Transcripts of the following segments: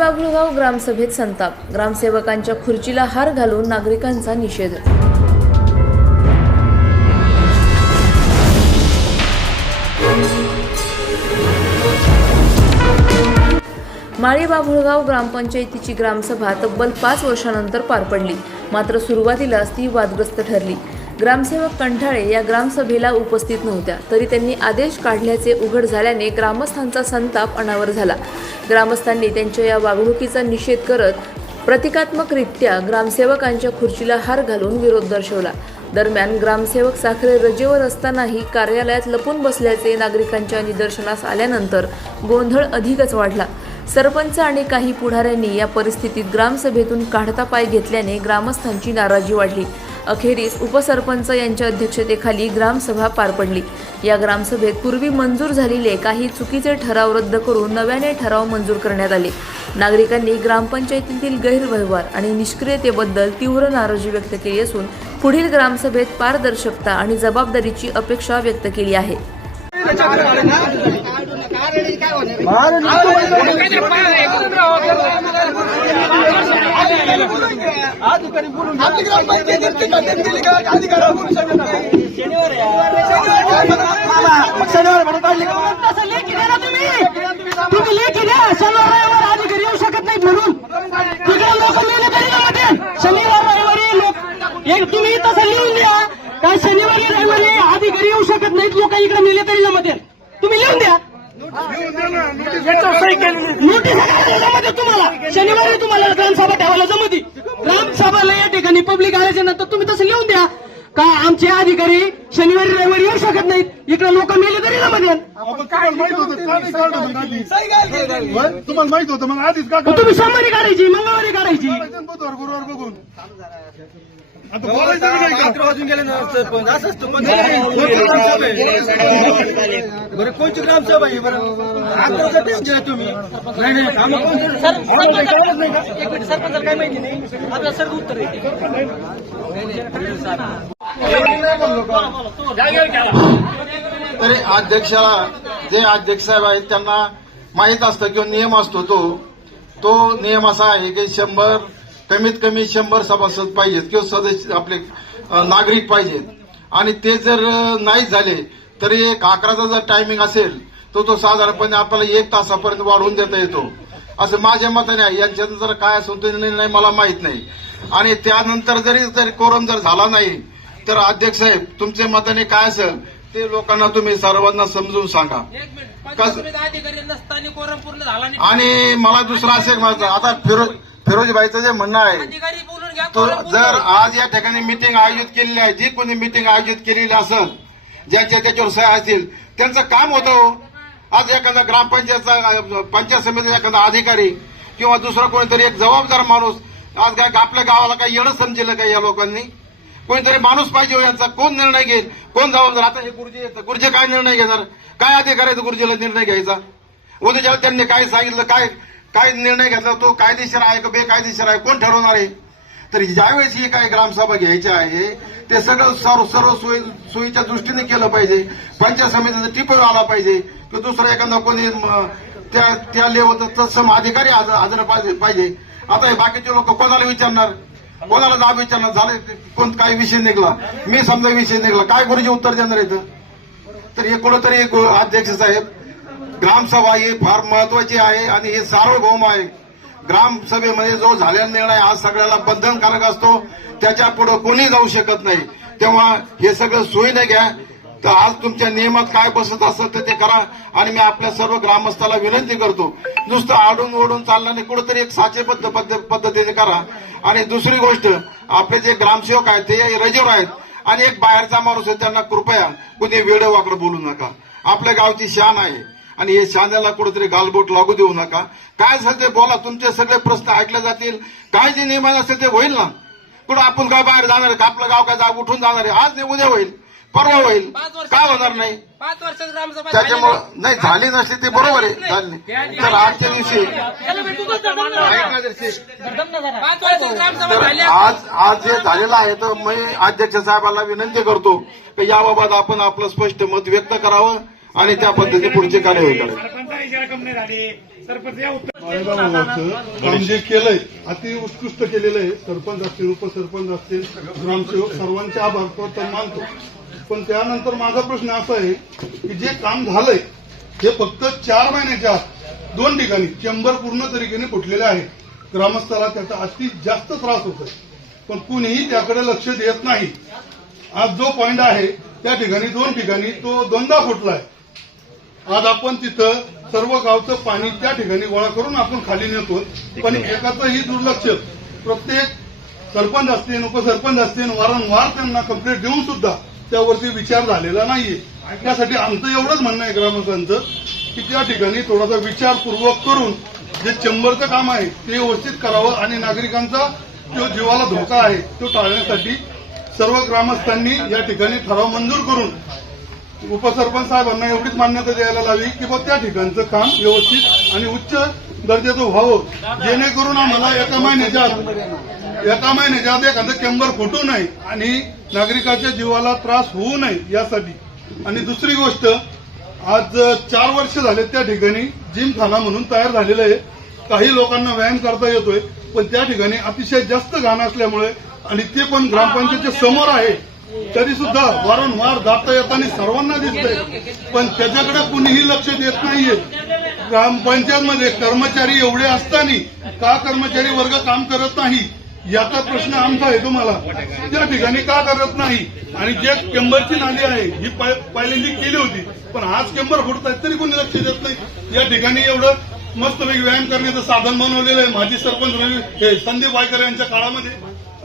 बाभुळगाव ग्रामसभेत संताप. ग्रामसेवकांच्या खुर्चीला हार घालून नागरिकांचा निषेध. माळी बाभुळगाव ग्रामपंचायतीची ग्रामसभा तब्बल पाच वर्षानंतर पार पडली. मात्र सुरुवातीलाच ती वादग्रस्त ठरली. ग्रामसेवक कंठाळे या ग्रामसभेला उपस्थित नव्हत्या. तरी त्यांनी आदेश काढल्याचे उघड झाल्याने ग्रामस्थांचा संताप अनावर झाला. ग्रामस्थांनी त्यांच्या या वागणुकीचा निषेध करत प्रतिकात्मकरित्या ग्रामसेवकांच्या खुर्चीला हार घालून विरोध दर्शवला. दरम्यान ग्रामसेवक साखरे रजेवर असतानाही कार्यालयात लपून बसल्याचे नागरिकांच्या निदर्शनास आल्यानंतर गोंधळ अधिकच वाढला. सरपंच आणि काही पुढाऱ्यांनी या परिस्थितीत ग्रामसभेतून काढता पाय घेतल्याने ग्रामस्थांची नाराजी वाढली. अखेरीस उपसरपंच यांच्या अध्यक्षतेखाली ग्रामसभा पार पडली. या ग्रामसभेत पूर्वी मंजूर झालेले काही चुकीचे ठराव रद्द करून नव्याने ठराव मंजूर करण्यात आले. नागरिकांनी ग्रामपंचायतीतील गैरव्यवहार आणि निष्क्रियतेबद्दल तीव्र नाराजी व्यक्त केली असून पुढील ग्रामसभेत पारदर्शकता आणि जबाबदारीची अपेक्षा व्यक्त केली आहे. शनिवार म्हणून काढली तुम्ही लेखी द्या शनिवार रविवार अधिकारी येऊ शकत नाहीत म्हणून तिकडे लोक लिहिले तरी मध्ये शनिवार रविवारी लोक एक तुम्ही तसं लिहून द्या काय शनिवारी रविवारी अधिकारी येऊ शकत नाहीत लोक इकडे नेले तरी ना मध्ये तुम्ही लिहून द्या नोटीसमध्ये तुम्हाला? शनिवारी तुम्हाला ग्रामसभा ठेवायला जमती ग्रामसभाला या ठिकाणी पब्लिक आल्याच्यानंतर तुम्ही तसं लिहून द्या. का आमचे अधिकारी शनिवारी रविवारी येऊ शकत नाहीत? इकडे लोक मेले तरी ना मध्ये आपण तुम्हाला माहीत होतं का नाही काढलं मग आधी? होय? तुम्हाला माहीत होतं मग आधीच का तुम्ही सोमवारी काढायची मंगळवारी काढायची. काढायचं बुधवार गुरुवार बघून. वाजून गेले ना सरपंच पण बरं कोणची ग्रामसभा आहे? बरं दिला तुम्ही. नाही नाही आम्ही कोण- एक मिनिट सरपंच काय माहिती नाही. आपल्याला सर्व उत्तर येते तरी अध्यक्षाला जे अध्यक्ष साहेब आहेत त्यांना माहीत असतं किंवा नियम असतो तो. तो नियम असा आहे की शंभर कमीत कमी शंभर सभासद पाहिजेत किंवा सदस्य आपले नागरिक पाहिजेत. आणि ते जर नाही झाले तरी एक अकराचा जर टायमिंग असेल तर तो साधारणपणे आपल्याला एक तासापर्यंत वाढवून देता येतो. असं माझ्या मताने आहे. यांच्यात जर काय असेल तो निर्णय मला माहीत नाही. आणि त्यानंतर जरी जरी कोरम जर झाला नाही तर अध्यक्ष साहेब तुमच्या मताने काय असेल ते लोकांना तुम्ही सर्वांना समजून सांगा. नाही. आणि मला दुसरं असं एक म्हणायचं आता फिरोज फिरोजबाईचं जे म्हणणं आहे तो पूर्ण जर. आज या ठिकाणी मिटिंग आयोजित केलेली आहे जी कोणी मिटिंग आयोजित केलेली असेल ज्यांच्या त्याच्यावर सह्या असतील त्यांचं काम होतं हो. आज एखादा ग्रामपंचायतचा पंचायत समितीचा एखादा अधिकारी किंवा दुसरा कोणीतरी एक जबाबदार माणूस आज काय आपल्या गावाला काही येणं समजेल का या लोकांनी? कोणीतरी माणूस पाहिजे हो यांचा. कोण निर्णय घेईल? कोण जबाबदार? आता हे गुरुजी येतं. गुरुजी काय निर्णय घेणार? काय अधिकार आहे गुरुजीला निर्णय घ्यायचा? उद्याच्या त्यांनी काय सांगितलं? काय काय निर्णय घेतला तो कायदेशीर आहे का बेकायदेशीर आहे? कोण ठरवणार आहे? तर ज्यावेळेस ही काय ग्रामसभा घ्यायची आहे ते सगळं सर्व सर्व सोयी सोयीच्या दृष्टीने केलं पाहिजे. पंचायत समितीचा टिपर आला पाहिजे की दुसरा एखादा कोणी त्या त्या लेवलचा तत्सम अधिकारी हजर हजर पाहिजे पाहिजे. आता हे बाकीचे लोक कोणाला विचारणार? कोणाला जाब विचारणार? झालं कोण काय विषय निघला? मी समजा विषय निघला. काय गुरुजी उत्तर देणार इथं तर हे कुठंतरी अध्यक्ष साहेब ग्रामसभा ही फार महत्वाची आहे आणि हे सार्वभौम आहे. ग्रामसभेमध्ये जो झालेला निर्णय हा सगळ्याला बंधनकारक असतो त्याच्या पुढे कोणी जाऊ शकत नाही. तेव्हा हे सगळं सोयीने घ्या. तर आज तुमच्या नियमात काय बसत असेल तर ते करा आणि मी आपल्या सर्व ग्रामस्थाला विनंती करतो. नुसतं आडून ओढून चालल्याने नाही कुठंतरी एक साचेबद्ध पद्ध- पद्धतीने करा. आणि दुसरी गोष्ट आपले जे ग्रामसेवक आहेत ते रजेवर आहेत. आणि एक बाहेरचा माणूस आहे त्यांना कृपया कुणी वेळ वाकडं बोलू नका. आपल्या गावची शान आहे. आणि हे शाण्याला कुठेतरी गालबोट लागू देऊ नका. काय असेल ते बोला तुमचे सगळे प्रश्न ऐकले जातील. काय जे नियमन असेल ते होईल ना? कुठं आपण काय बाहेर जाणार आहे? का आपलं गाव काय जाग उठून जाणार आहे? आज नाही उद्या होईल. परवा होईल. पाच वर्ष काय होणार नाही? पाच वर्षात ग्रामसभा झाली त्याच्यामुळं नाही. झाली नसली ते बरोबर आहे. झाली नाही. तर आजच्या दिवशी. पाच वर्षात ग्रामसभा तर झाली. आज आज जे झालेलं आहे तर मी अध्यक्ष साहेबांना विनंती करतो की याबाबत आपण आपलं स्पष्ट मत व्यक्त करावं. आणि त्या पद्धतीने पुढची करायची माळेगाव काम जे केलंय अति उत्कृष्ट केलेलं आहे. सरपंच असतील उपसरपंच असतील ग्रामसेवक सर्वांचे आभार प्रथम मानतो. पण त्यानंतर माझा प्रश्न असा आहे की जे काम झालंय हे फक्त चार महिन्याच्या आत दोन ठिकाणी चेंबर पूर्ण तरीकेने फुटलेले आहे. ग्रामस्थाला त्याचा अति जास्त त्रास होतोय. पण कुणीही त्याकडे लक्ष देत नाही. आज जो पॉइंट आहे त्या ठिकाणी दोन ठिकाणी तो दोनदा फुटलाय. आज आपण तिथं सर्व गावचं पाणी त्या ठिकाणी गोळा करून आपण खाली नेतो. पण एकाचंही दुर्लक्ष प्रत्येक सरपंच असतील उपसरपंच असतील वारंवार त्यांना कंप्लेंट देऊन सुद्धा त्यावरती विचार झालेला नाहीये. त्यासाठी आमचं एवढंच म्हणणं आहे ग्रामस्थांचं की त्या ठिकाणी थोडासा विचारपूर्वक करून जे चेंबरचं काम आहे ते व्यवस्थित करावं आणि नागरिकांचा जो जीवाला धोका आहे तो टाळण्यासाठी सर्व ग्रामस्थांनी या ठिकाणी ठराव मंजूर करून उपसरपंच साहेबांना एवढीच मान्यता द्यायला लावी की बा त्या ठिकाणचं काम व्यवस्थित आणि उच्च दर्जाचं व्हावं. जेणेकरून आम्हाला एका महिन्याच्या एका महिन्याच्या आत एखादं केंबर फुटू नये आणि नागरिकाच्या जीवाला त्रास होऊ नये यासाठी. आणि दुसरी गोष्ट आज चार वर्ष झाले त्या ठिकाणी जिमखाना म्हणून तयार झालेलं आहे. काही लोकांना व्यायाम करता येतोय पण त्या ठिकाणी अतिशय जास्त घाण असल्यामुळे आणि ते पण ग्रामपंचायतच्या समोर आहे. तरी सुद्धा वारंवार जाता येताना सर्वांना दिसतंय. पण त्याच्याकडे कुणीही लक्ष देत नाहीये. ग्रामपंचायतमध्ये कर्मचारी एवढे असताना का कर्मचारी वर्ग काम करत नाही? याचा प्रश्न आमचा आहे तुम्हाला. त्या ठिकाणी का करत नाही? आणि जे केंबरची नाली आहे ही पहिल्यांदी केली होती पण आज केंबर फुटतात तरी कोणी लक्ष देत नाही. या ठिकाणी एवढं मस्तपैकी व्यायाम करण्याचं साधन बनवलेलं आहे. माजी सरपंच रवी हे संदीप वायकर यांच्या काळामध्ये.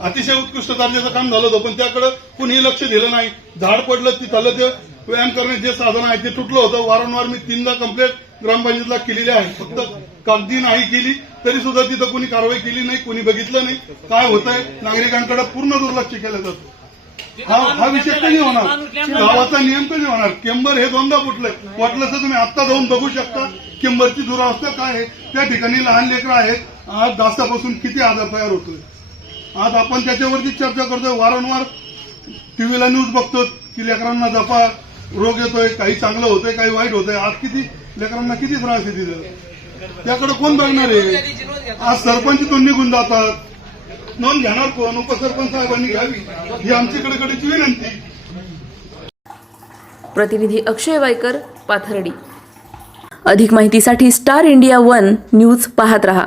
अतिशय उत्कृष्ट दर्जाचं काम झालं होतं पण त्याकडे कुणीही लक्ष दिलं नाही. झाड पडलं तिथलं ते व्यायाम करण्याचे जे साधन आहे ते तुटलं होतं. वारंवार मी तीनदा कंप्लेंट ग्रामपंचायतला केलेली आहे. फक्त कागदी नाही केली तरी सुद्धा तिथं कोणी कारवाई केली नाही कोणी बघितलं नाही. काय होत आहे नागरिकांकडे पूर्ण दुर्लक्ष केलं जातं. हा हा विषय कधी होणार. गावाचा नियम कधी होणार. केंबर हे दोनदा फुटलंय. वाटलं तर तुम्ही आत्ता जाऊन बघू शकता. केंबरची दुरावस्था काय आहे? त्या ठिकाणी लहान लेकरं आहेत. आज दासापासून किती आजार तयार होतोय? आज आपण त्याच्यावरती चर्चा करतोय. वारंवार टीव्हीला न्यूज बघतो की लेकरांना जपा रोग येतोय काही चांगलं होतंय काही वाईट होतंय. आज किती लेकरांना किती त्रास आहे तिथं? त्याकडे कोण बघणार आहे? आज सरपंच तो निघून जातात. नोंद घेणार कोण? उपसरपंच साहेबांनी घ्यावी. ही आमच्याकडे कडेची विनंती. प्रतिनिधी अक्षय वायकर पाथर्डी. अधिक माहितीसाठी स्टार इंडिया वन न्यूज पाहत रहा.